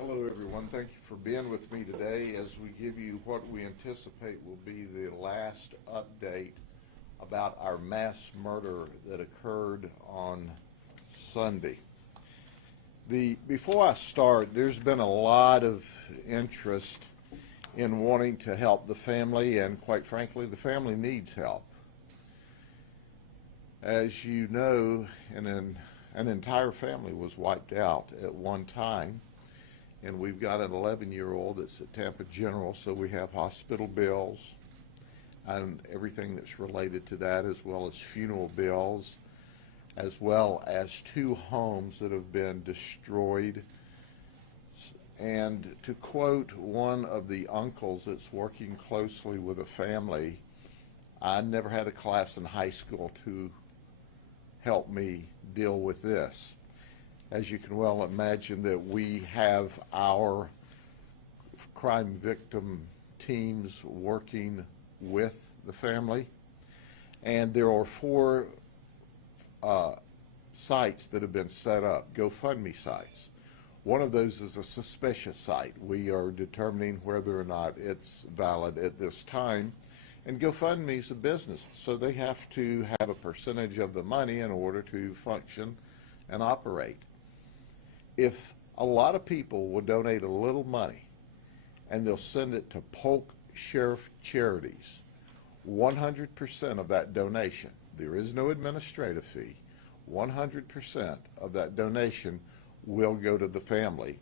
Hello, everyone. Thank you for being with me today as we give you what we anticipate will be the last update about our mass murder that occurred on Sunday. Before I start, there's been a lot of interest in wanting to help the family, and quite frankly, the family needs help. As you know, an entire family was wiped out at one time. And we've got an 11-year-old that's at Tampa General, so we have hospital bills and everything that's related to that, as well as funeral bills, as well as 2 homes that have been destroyed. And to quote one of the uncles that's working closely with a family, I never had a class in high school to help me deal with this. As you can well imagine, that we have our crime victim teams working with the family, and there are 4 sites that have been set up, GoFundMe sites. One of those is a suspicious site. We are determining whether or not it's valid at this time, and GoFundMe is a business, so they have to have a percentage of the money in order to function and operate. If a lot of people will donate a little money and they'll send it to Polk Sheriff Charities, 100% of that donation, there is no administrative fee, 100% of that donation will go to the family.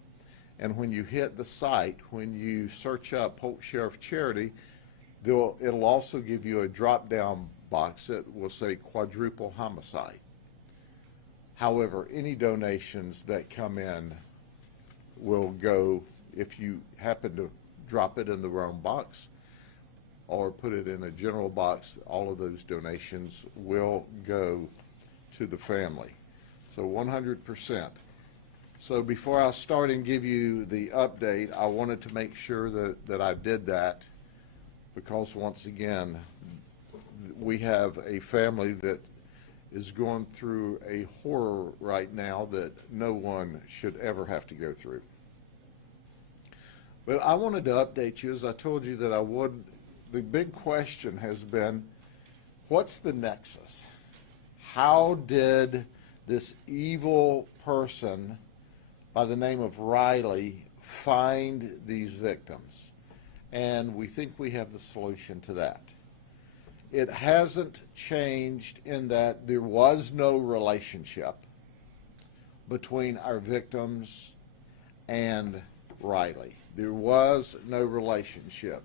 And when you hit the site, when you search up Polk Sheriff Charity, it'll also give you a drop-down box that will say Quadruple Homicide. However, any donations that come in will go, if you happen to drop it in the wrong box or put it in a general box, all of those donations will go to the family. So 100%. So before I start and give you the update, I wanted to make sure that I did that, because once again, we have a family that is going through a horror right now that no one should ever have to go through. But I wanted to update you, as I told you that I would. The big question has been, what's the nexus? How did this evil person by the name of Riley find these victims? And we think we have the solution to that. It hasn't changed in that there was no relationship between our victims and Riley. There was no relationship.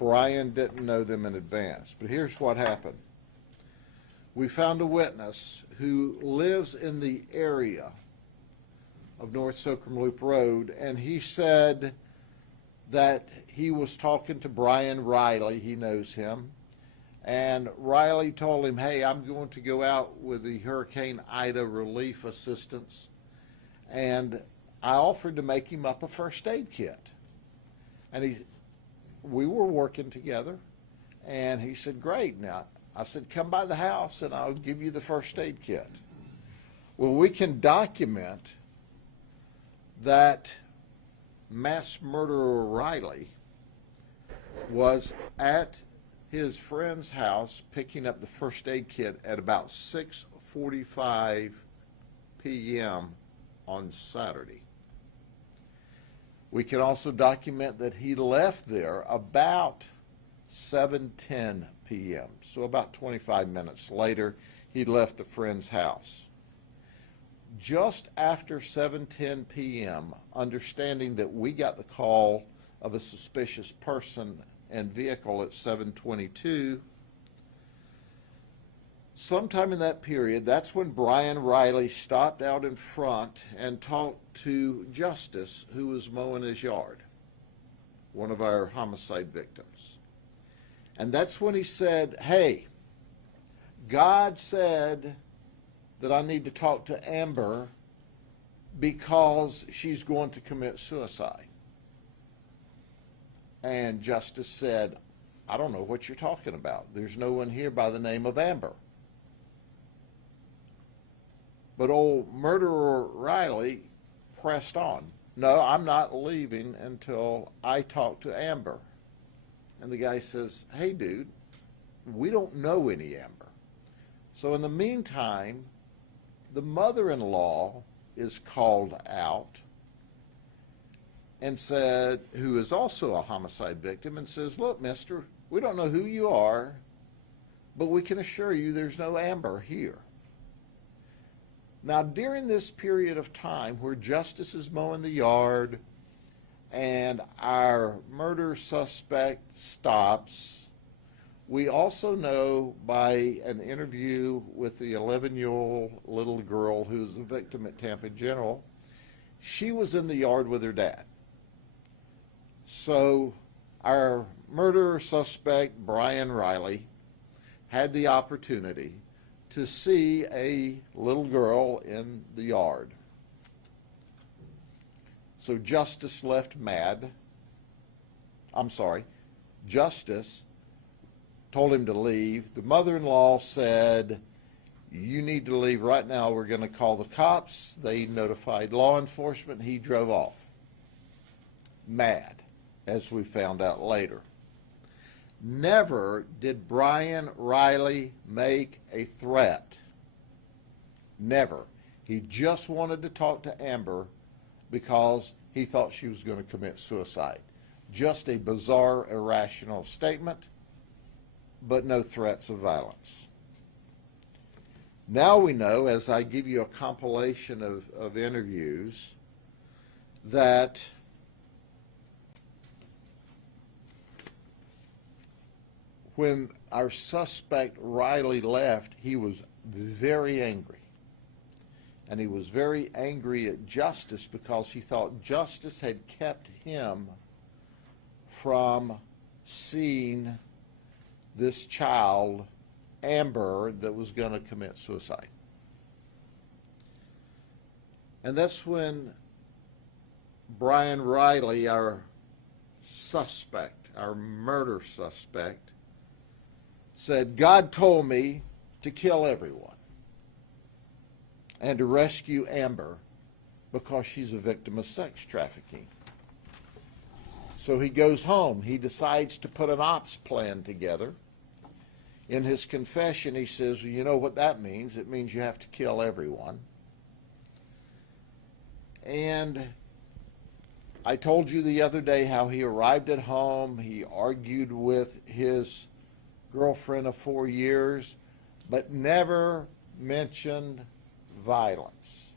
Brian didn't know them in advance. But here's what happened. We found a witness who lives in the area of North Soakham Loop Road, and he said that he was talking to Brian Riley. He knows him. And Riley told him, hey, I'm going to go out with the Hurricane Ida relief assistance, and I offered to make him up a first aid kit. And we were working together, and he said, great. Now, I said, come by the house and I'll give you the first aid kit. Well, we can document that mass murderer Riley was at his friend's house picking up the first aid kit at about 6:45 p.m. on Saturday. We can also document that he left there about 7:10 p.m. So about 25 minutes later, he left the friend's house. Just after 7:10 p.m., understanding that we got the call of a suspicious person and vehicle at 7:22, sometime in that period, that's when Brian Riley stopped out in front and talked to Justice, who was mowing his yard, one of our homicide victims. And that's when he said, hey, God said that I need to talk to Amber because she's going to commit suicide. And Justice said, I don't know what you're talking about. There's no one here by the name of Amber. But old murderer Riley pressed on. no, I'm not leaving until I talk to Amber. And the guy says, hey, dude, we don't know any Amber. So in the meantime, the mother-in-law is called out and said, who is also a homicide victim, and says, look, mister, we don't know who you are, but we can assure you there's no Amber here. Now, during this period of time where Justice is mowing the yard and our murder suspect stops, we also know by an interview with the 11-year-old little girl who's a victim at Tampa General, she was in the yard with her dad. So our murder suspect, Brian Riley, had the opportunity to see a little girl in the yard. So Justice left mad. Justice told him to leave. The mother-in-law said, you need to leave right now. We're going to call the cops. They notified law enforcement. He drove off. Mad, as we found out later. Never did Brian Riley make a threat. Never. He just wanted to talk to Amber because he thought she was going to commit suicide. Just a bizarre, irrational statement, but no threats of violence. Now we know, as I give you a compilation of interviews, that when our suspect Riley left, he was very angry. And he was very angry at Justice because he thought Justice had kept him from seeing this child, Amber, that was going to commit suicide. And that's when Brian Riley, our suspect, our murder suspect, said, God told me to kill everyone and to rescue Amber because she's a victim of sex trafficking. So he goes home. He decides to put an ops plan together. In his confession, he says, well, you know what that means? It means you have to kill everyone. And I told you the other day how he arrived at home. He argued with his girlfriend of 4 years, but never mentioned violence.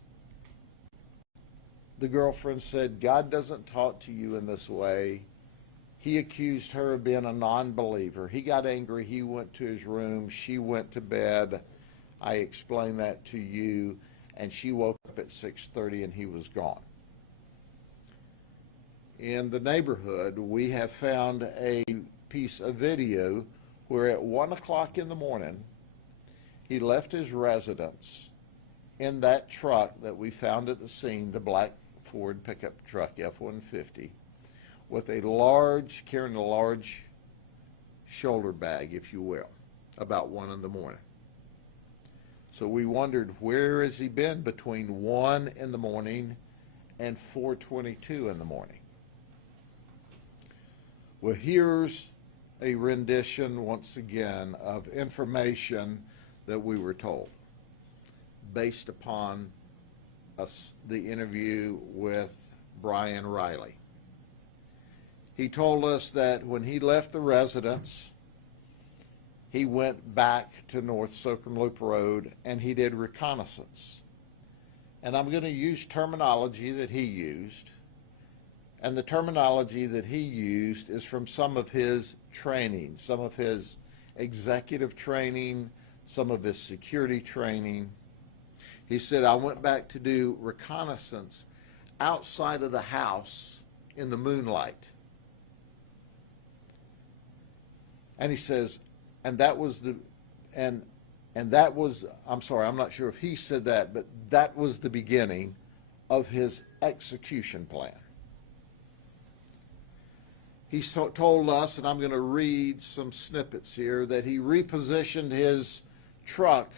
The girlfriend said, God doesn't talk to you in this way. He accused her of being a non-believer. He got angry. He went to his room. She went to bed. I explained that to you, and she woke up at 6:30 and he was gone. In the neighborhood, we have found a piece of video where at 1 o'clock in the morning, he left his residence in that truck that we found at the scene, the black Ford pickup truck, F-150, with carrying a large shoulder bag, if you will, about 1 in the morning. So we wondered, where has he been between 1 in the morning and 4:22 in the morning? Well, here's a rendition, once again, of information that we were told based upon the interview with Brian Riley. He told us that when he left the residence, he went back to North Soakham Loop Road and he did reconnaissance. And I'm going to use terminology that he used. And the terminology that he used is from some of his training, some of his executive training, some of his security training. He said, I went back to do reconnaissance outside of the house in the moonlight. And he says, and that was I'm sorry, I'm not sure if he said that, but that was the beginning of his execution plan. He told us, and I'm going to read some snippets here, that he repositioned his truck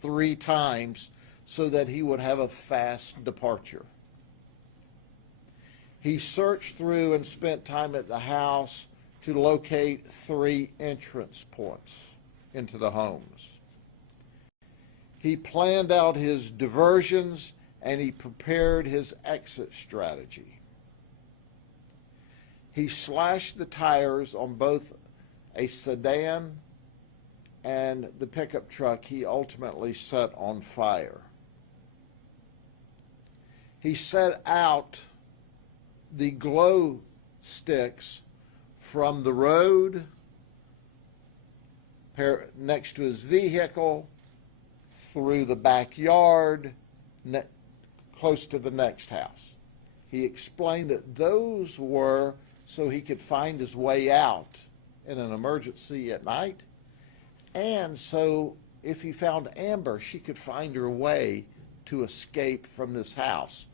3 times so that he would have a fast departure. He searched through and spent time at the house to locate 3 entrance points into the homes. He planned out his diversions and he prepared his exit strategy. He slashed the tires on both a sedan and the pickup truck he ultimately set on fire. He set out the glow sticks from the road next to his vehicle, through the backyard, close to the next house. He explained that those were so he could find his way out in an emergency at night, and so if he found Amber, she could find her way to escape from this house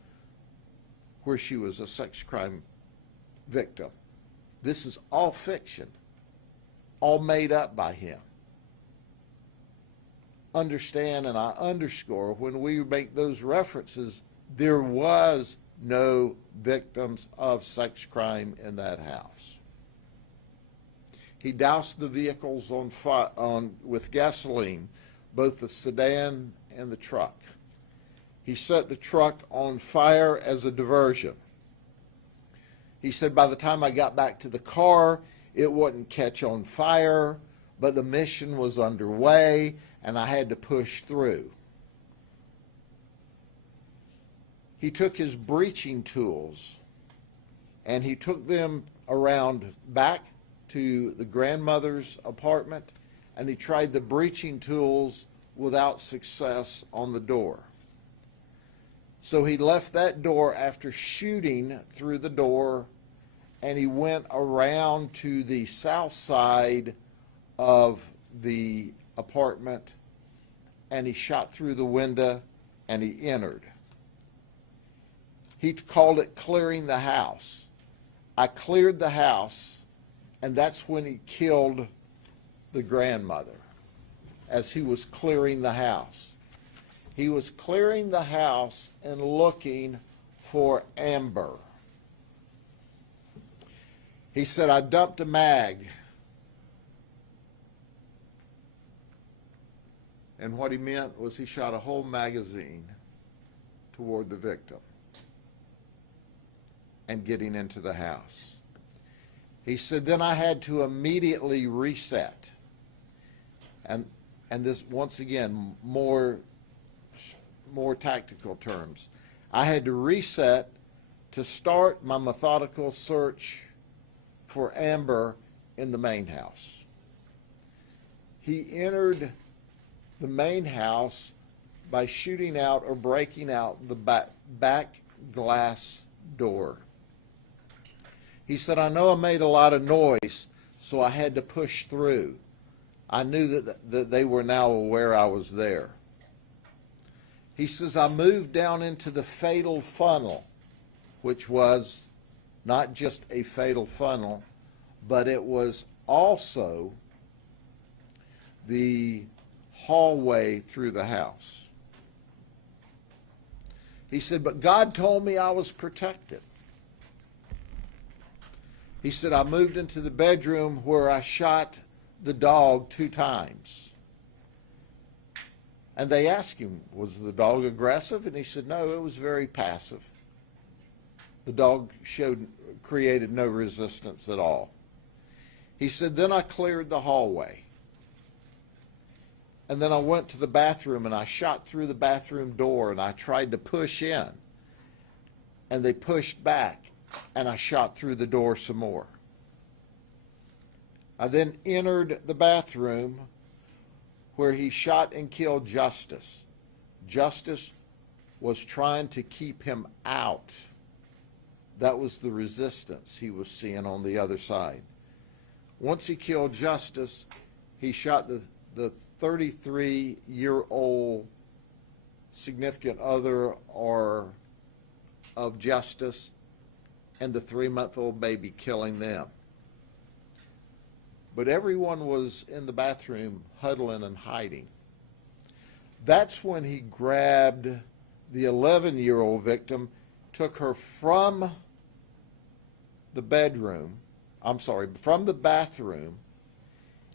where she was a sex crime victim. This is all fiction, all made up by him. Understand, and I underscore, when we make those references, there was no victims of sex crime in that house. He doused the vehicles with gasoline, both the sedan and the truck. He set the truck on fire as a diversion. He said, by the time I got back to the car, it wouldn't catch on fire, but the mission was underway and I had to push through. He took his breaching tools and he took them around back to the grandmother's apartment, and he tried the breaching tools without success on the door. So he left that door after shooting through the door, and he went around to the south side of the apartment, and he shot through the window and he entered. He called it clearing the house. I cleared the house, and that's when he killed the grandmother as he was clearing the house. He was clearing the house and looking for Amber. He said, I dumped a mag. And what he meant was he shot a whole magazine toward the victim and getting into the house. He said, then I had to immediately reset. And this, once again, more tactical terms. I had to reset to start my methodical search for Amber in the main house. He entered the main house by shooting out or breaking out the back glass door. He said, I know I made a lot of noise, so I had to push through. I knew that they were now aware I was there. He says, I moved down into the fatal funnel, which was not just a fatal funnel, but it was also the hallway through the house. He said, but God told me I was protected. He said, I moved into the bedroom where I shot the dog 2 times. And they asked him, was the dog aggressive? And he said, no, it was very passive. The dog created no resistance at all. He said, then I cleared the hallway. And then I went to the bathroom and I shot through the bathroom door and I tried to push in. And they pushed back and I shot through the door some more. I then entered the bathroom where he shot and killed Justice. Justice was trying to keep him out. That was the resistance he was seeing on the other side. Once he killed Justice, he shot the 33-year-old significant other of Justice and the 3-month-old baby, killing them. But everyone was in the bathroom huddling and hiding. That's when he grabbed the 11-year-old victim, took her from the bedroom, I'm sorry, from the bathroom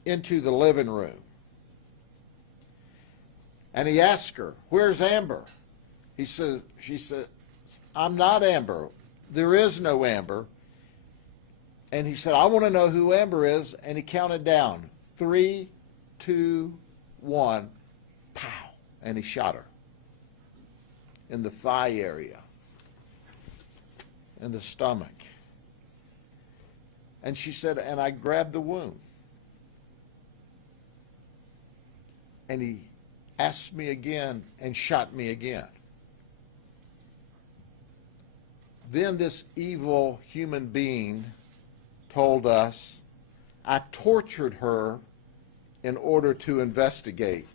into the living room. And he asked her, "Where's Amber?" She said, "I'm not Amber. There is no Amber." And he said, "I want to know who Amber is." And he counted down, 3, 2, 1, pow. And he shot her in the thigh area, in the stomach. And she said, "And I grabbed the wound." And he asked me again and shot me again. Then this evil human being told us, "I tortured her in order to investigate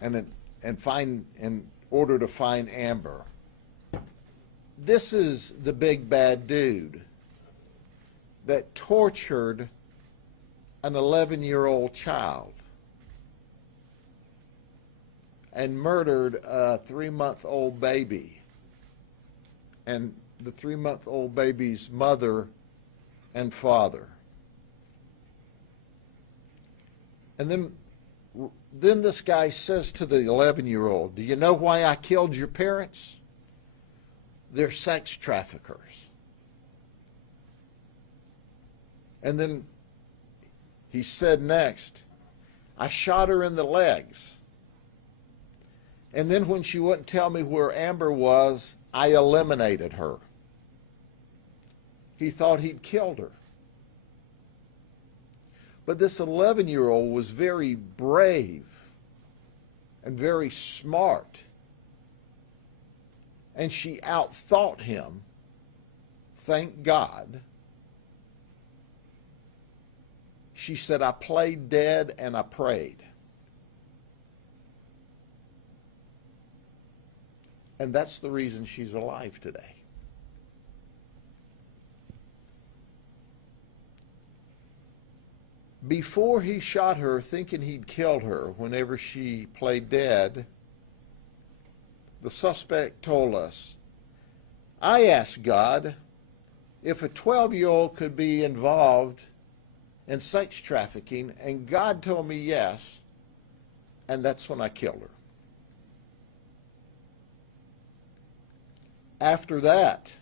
and in order to find Amber." This is the big bad dude that tortured an 11-year-old child and murdered a 3-month-old baby and the 3-month-old baby's mother and father. And then this guy says to the 11-year-old, "Do you know why I killed your parents? They're sex traffickers." And then he said next, "I shot her in the legs. And then when she wouldn't tell me where Amber was, I eliminated her." He thought he'd killed her. But this 11-year-old was very brave and very smart. And she outthought him, thank God. She said, "I played dead and I prayed." And that's the reason she's alive today. Before he shot her, thinking he'd killed her whenever she played dead, the suspect told us, "I asked God if a 12-year-old could be involved in sex trafficking, and God told me yes, and that's when I killed her." After that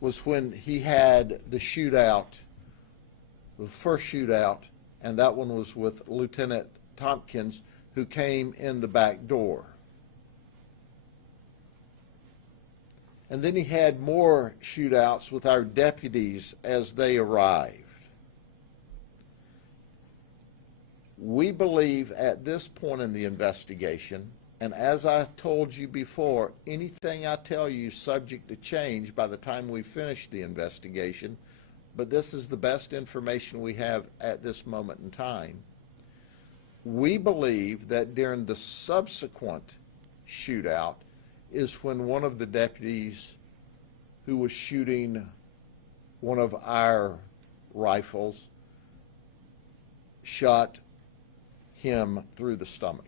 was when he had the shootout, the first shootout, and that one was with Lieutenant Tompkins, who came in the back door. And then he had more shootouts with our deputies as they arrived. We believe at this point in the investigation, and as I told you before, anything I tell you is subject to change by the time we finish the investigation, but this is the best information we have at this moment in time. We believe that during the subsequent shootout is when one of the deputies who was shooting one of our rifles shot him through the stomach.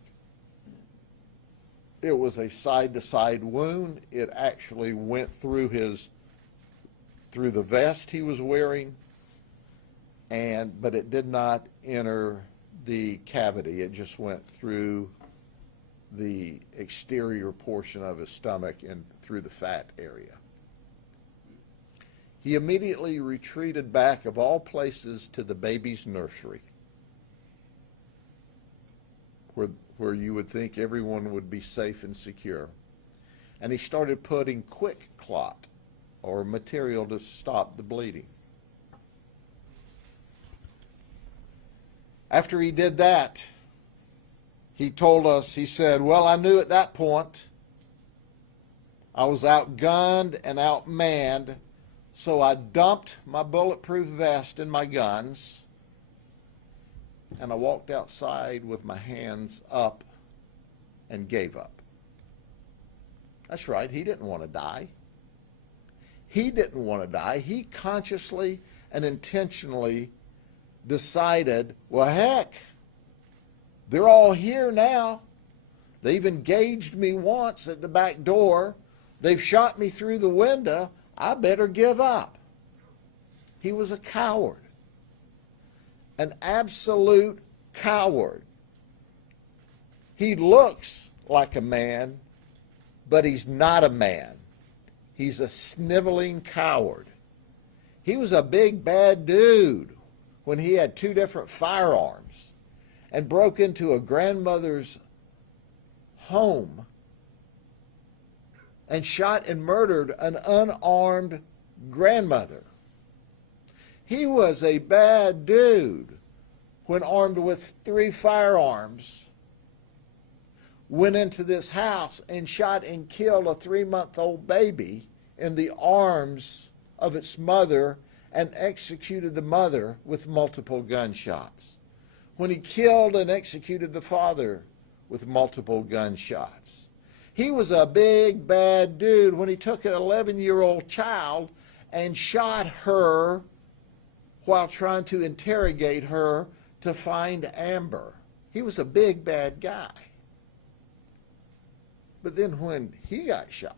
It was a side-to-side wound. It actually went through the vest he was wearing, but it did not enter the cavity. It just went through the exterior portion of his stomach and through the fat area. He immediately retreated back, of all places, to the baby's nursery, where you would think everyone would be safe and secure. And he started putting quick clot or material to stop the bleeding. After he did that, he told us, he said, "Well, I knew at that point I was outgunned and outmanned, so I dumped my bulletproof vest and my guns, and I walked outside with my hands up and gave up." That's right, he didn't want to die. He didn't want to die. He consciously and intentionally decided, well, heck, they're all here now. They've engaged me once at the back door. They've shot me through the window. I better give up. He was a coward, an absolute coward. He looks like a man, but he's not a man. He's a sniveling coward. He was a big bad dude when he had 2 different firearms and broke into a grandmother's home and shot and murdered an unarmed grandmother. He was a bad dude when, armed with 3 firearms, went into this house and shot and killed a 3-month-old baby in the arms of its mother and executed the mother with multiple gunshots. When he killed and executed the father with multiple gunshots. He was a big bad dude when he took an 11-year-old child and shot her while trying to interrogate her to find Amber. He was a big bad guy. But then when he got shot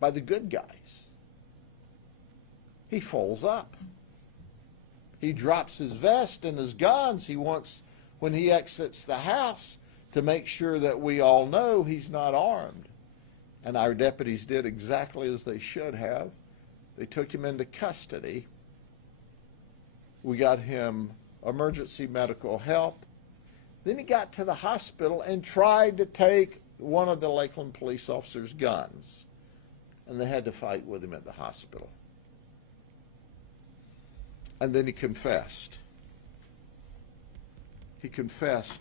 by the good guys, he folds up. He drops his vest and his guns. He wants, when he exits the house, to make sure that we all know he's not armed. And our deputies did exactly as they should have. They took him into custody. We got him emergency medical help. Then he got to the hospital and tried to take one of the Lakeland police officers' guns. And they had to fight with him at the hospital. And then he confessed. He confessed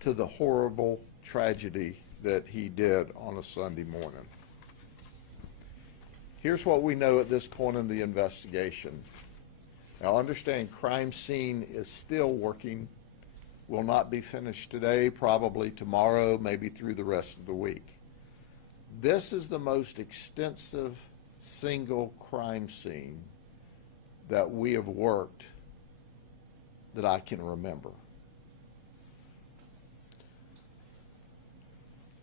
to the horrible tragedy that he did on a Sunday morning. Here's what we know at this point in the investigation. Now understand, crime scene is still working. Will not be finished today, probably tomorrow, maybe through the rest of the week. This is the most extensive single crime scene that we have worked that I can remember.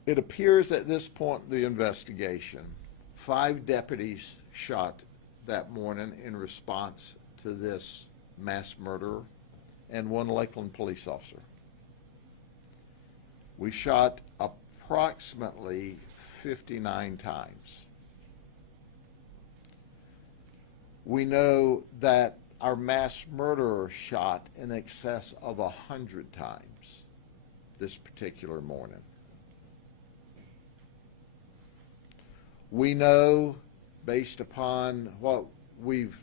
It appears at this point in the investigation, 5 deputies shot that morning in response to this mass murderer and 1 Lakeland police officer. We shot approximately 59 times. We know that our mass murderer shot in excess of 100 times this particular morning. We know, based upon what we've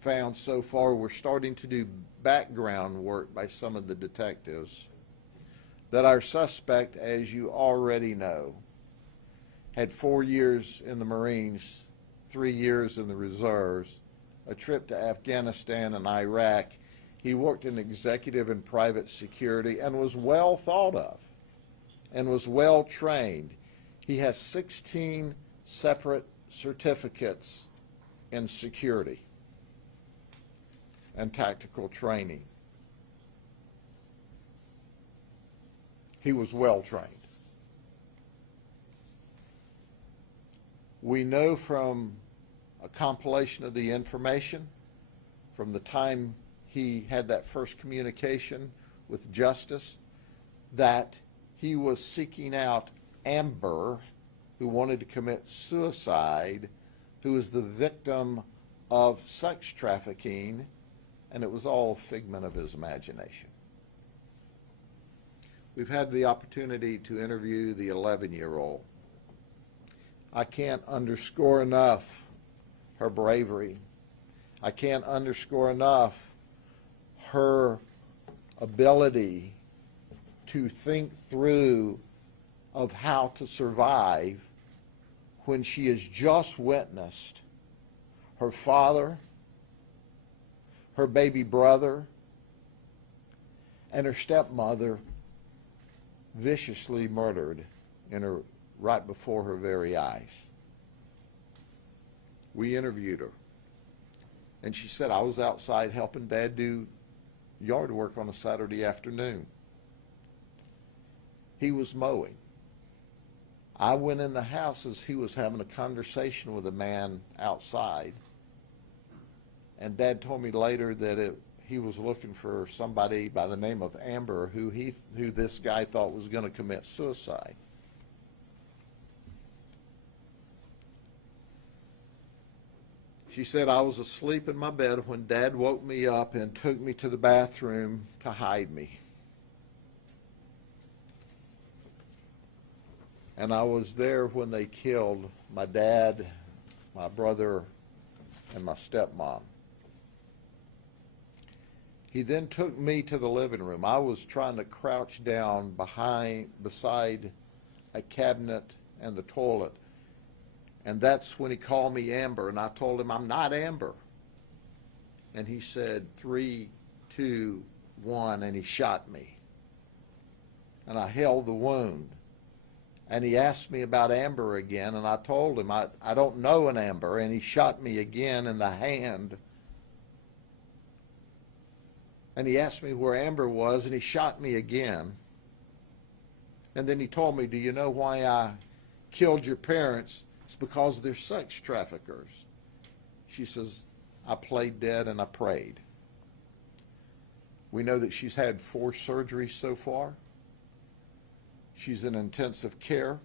found so far, we're starting to do background work by some of the detectives, that our suspect, as you already know, had 4 years in the Marines, 3 years in the reserves, a trip to Afghanistan and Iraq. He worked in executive and private security and was well thought of and was well trained. He has 16 separate certificates in security and tactical training. He was well trained. We know from a compilation of the information from the time he had that first communication with Justice that he was seeking out Amber, who wanted to commit suicide, who was the victim of sex trafficking, and it was all a figment of his imagination. We've had the opportunity to interview the 11-year-old. I can't underscore enough her bravery. I can't underscore enough her ability to think through of how to survive when she has just witnessed her father, her baby brother, and her stepmother viciously murdered right before her very eyes. We interviewed her, and she said, I was outside helping Dad do yard work on a Saturday afternoon. He was mowing. I went in the house as he was having a conversation with a man outside. And Dad told me later that he was looking for somebody by the name of Amber who this guy thought was going to commit suicide. She said, I was asleep in my bed when Dad woke me up and took me to the bathroom to hide me. And I was there when they killed my dad, my brother, and my stepmom. He then took me to the living room. I was trying to crouch down beside a cabinet and the toilet. And that's when he called me Amber, and I told him, I'm not Amber. And he said, 3, 2, 1, and he shot me. And I held the wound. And he asked me about Amber again, and I told him, I don't know an Amber, and he shot me again in the hand. And he asked me where Amber was, and he shot me again. And then he told me, do you know why I killed your parents? It's because they're sex traffickers. She says, I played dead and I prayed. We know that she's had 4 surgeries so far. She's in intensive care.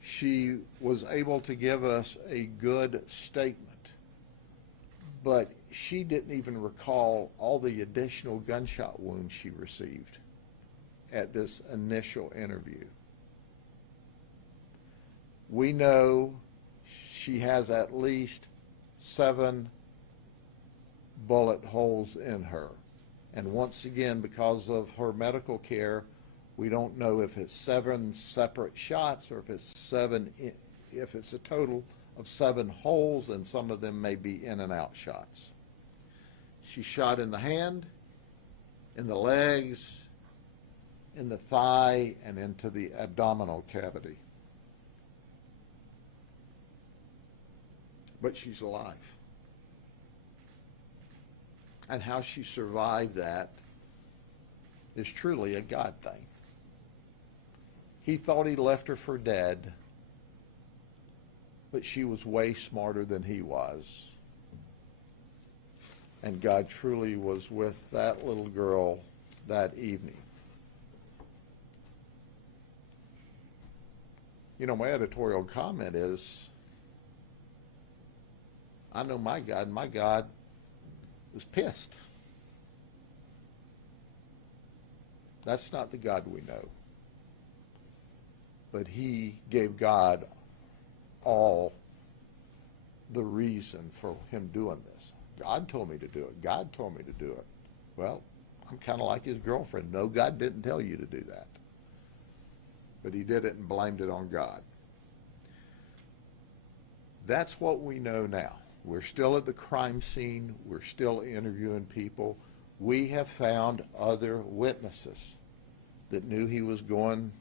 She was able to give us a good statement, but she didn't even recall all the additional gunshot wounds she received at this initial interview. We know she has at least 7 bullet holes in her. And once again, because of her medical care, we don't know if it's 7 separate shots or if it's a total of 7 holes, and some of them may be in and out shots. She's shot in the hand, in the legs, in the thigh, and into the abdominal cavity. But she's alive. And how she survived that is truly a God thing. He thought he left her for dead, but she was way smarter than he was. And God truly was with that little girl that evening. You know, my editorial comment is, I know my God was pissed. That's not the God we know. But he gave God all the reason for him doing this. God told me to do it. God told me to do it. Well, I'm kind of like his girlfriend. No, God didn't tell you to do that. But he did it and blamed it on God. That's what we know now. We're still at the crime scene. We're still interviewing people. We have found other witnesses that knew he was going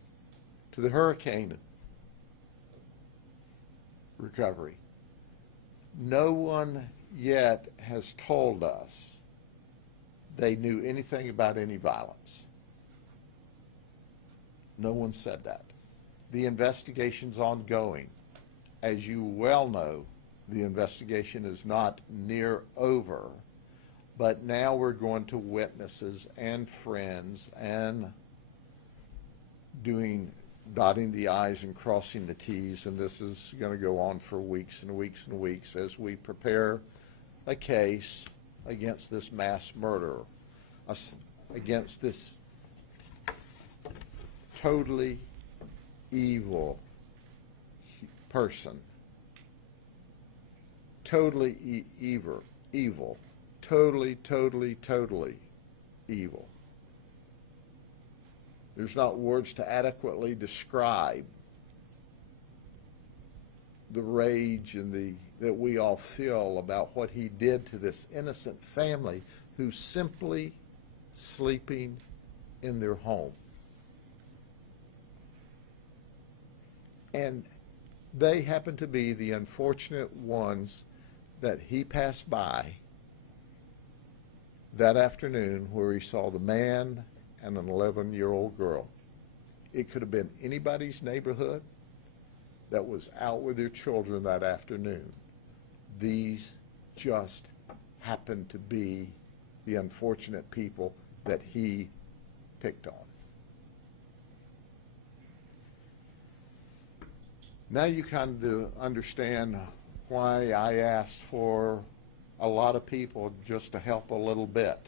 to the hurricane recovery. No one yet has told us they knew anything about any violence. No one said that. The investigation's ongoing. As you well know, the investigation is not near over, but now we're going to witnesses and friends and dotting the I's and crossing the T's, and this is going to go on for weeks and weeks and weeks as we prepare a case against this mass murderer, against this totally evil person. Totally evil. Totally evil. There's not words to adequately describe the rage and that we all feel about what he did to this innocent family who's simply sleeping in their home. And they happen to be the unfortunate ones that he passed by that afternoon, where he saw the man and an 11-year-old girl. It could have been anybody's neighborhood that was out with their children that afternoon. These just happened to be the unfortunate people that he picked on. Now you kind of understand why I asked for a lot of people just to help a little bit,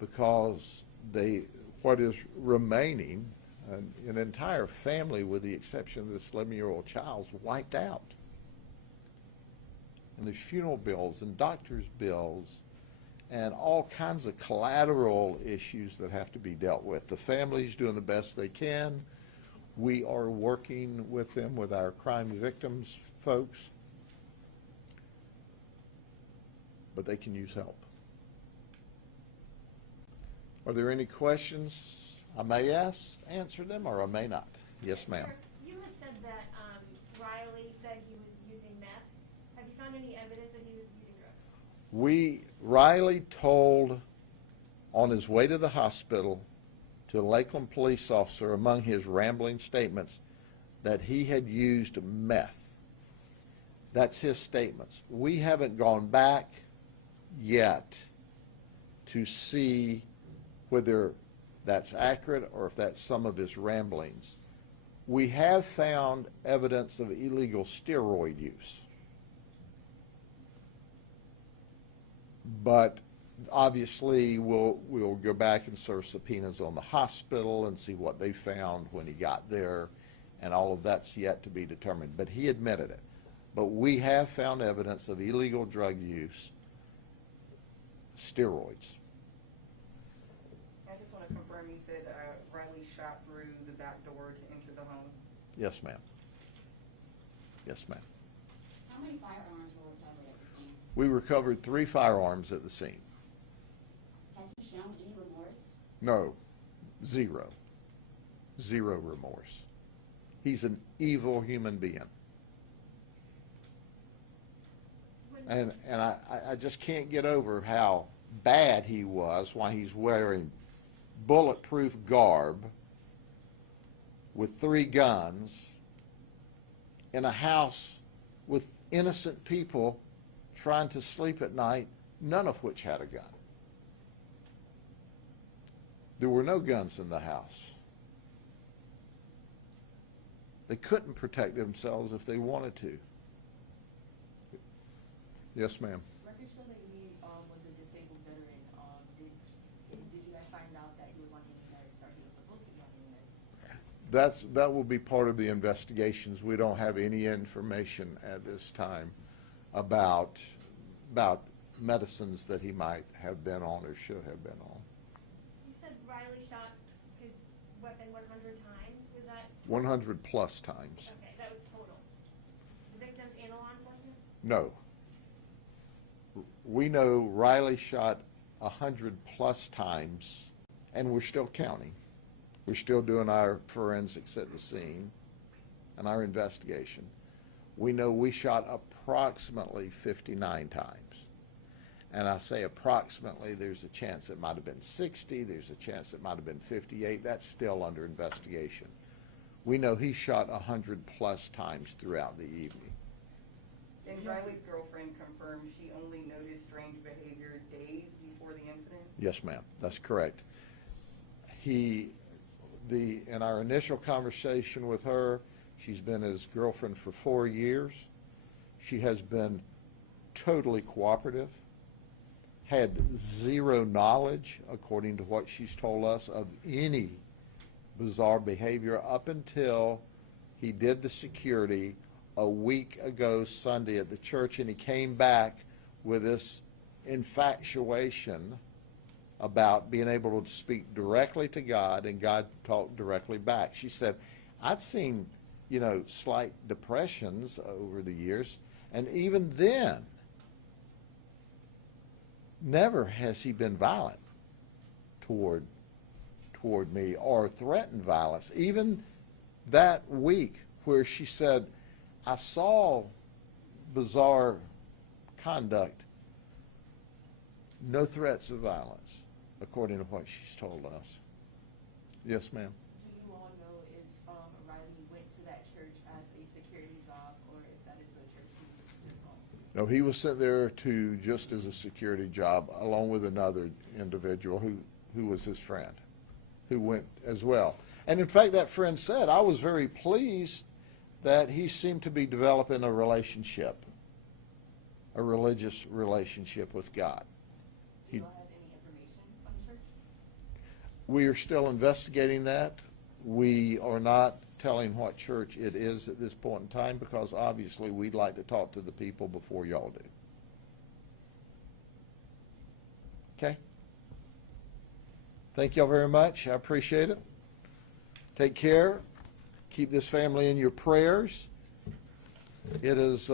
because what is remaining, an entire family with the exception of this 11-year-old child, is wiped out. And there's funeral bills and doctor's bills and all kinds of collateral issues that have to be dealt with. The family's doing the best they can. We are working with them, with our crime victims folks, but they can use help. Are there any questions I may answer them, or I may not? Yes, ma'am. You had said that Riley said he was using meth. Have you found any evidence that he was using drugs? Riley told on his way to the hospital to a Lakeland police officer, among his rambling statements, that he had used meth. That's his statements. We haven't gone back yet to see whether that's accurate or if that's some of his ramblings. We have found evidence of illegal steroid use. But obviously we'll go back and serve subpoenas on the hospital and see what they found when he got there, and all of that's yet to be determined. But he admitted it. But we have found evidence of illegal drug use, steroids. I just want to confirm, you said Riley shot through the back door to enter the home? Yes, ma'am. Yes, ma'am. How many firearms were recovered at the scene? We recovered 3 firearms at the scene. Has he shown any remorse? No, 0. 0 remorse. He's an evil human being. And I just can't get over how bad he was while he's wearing bulletproof garb with 3 guns in a house with innocent people trying to sleep at night, none of which had a gun. There were no guns in the house. They couldn't protect themselves if they wanted to. Yes, ma'am. Records show that he was a disabled veteran. Did you guys find out that he was on any meds, or he was supposed to be on any meds? That will be part of the investigations. We don't have any information at this time about medicines that he might have been on or should have been on. You said Riley shot his weapon 100 times. Was that? 100 plus times. Okay, that was total. The victims and law enforcement? No. We know Riley shot 100 plus times, and we're still counting. We're still doing our forensics at the scene and our investigation. We know we shot approximately 59 times. And I say approximately, there's a chance it might have been 60, there's a chance it might have been 58. That's still under investigation. We know he shot 100 plus times throughout the evening. And Riley's girlfriend confirmed she only noticed strange behavior days before the incident? Yes, ma'am, that's correct. In our initial conversation with her, she's been his girlfriend for 4 years. She has been totally cooperative, had 0 knowledge, according to what she's told us, of any bizarre behavior up until he did the security a week ago Sunday at the church, and he came back with this infatuation about being able to speak directly to God, and God talked directly back. She said, I'd seen, slight depressions over the years, and even then, never has he been violent toward me or threatened violence. Even that week where she said, I saw bizarre conduct, no threats of violence, according to what she's told us. Yes, ma'am. Do you No, he was sent there to just as a security job, along with another individual who was his friend, who went as well. And in fact, that friend said, I was very pleased that he seemed to be developing a relationship, a religious relationship with God. Do you all have any information on the church? We are still investigating that. We are not telling what church it is at this point in time because obviously we'd like to talk to the people before y'all do. Okay? Thank y'all very much. I appreciate it. Take care. Keep this family in your prayers. It is,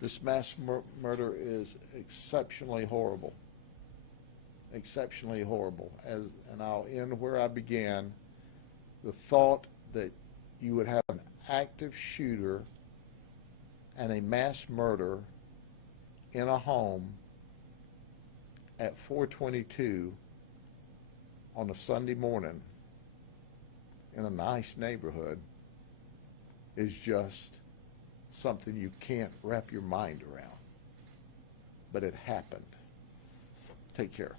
this mass murder is exceptionally horrible. Exceptionally horrible. And I'll end where I began. The thought that you would have an active shooter and a mass murder in a home at 4:22 on a Sunday morning in a nice neighborhood is just something you can't wrap your mind around. But it happened. Take care.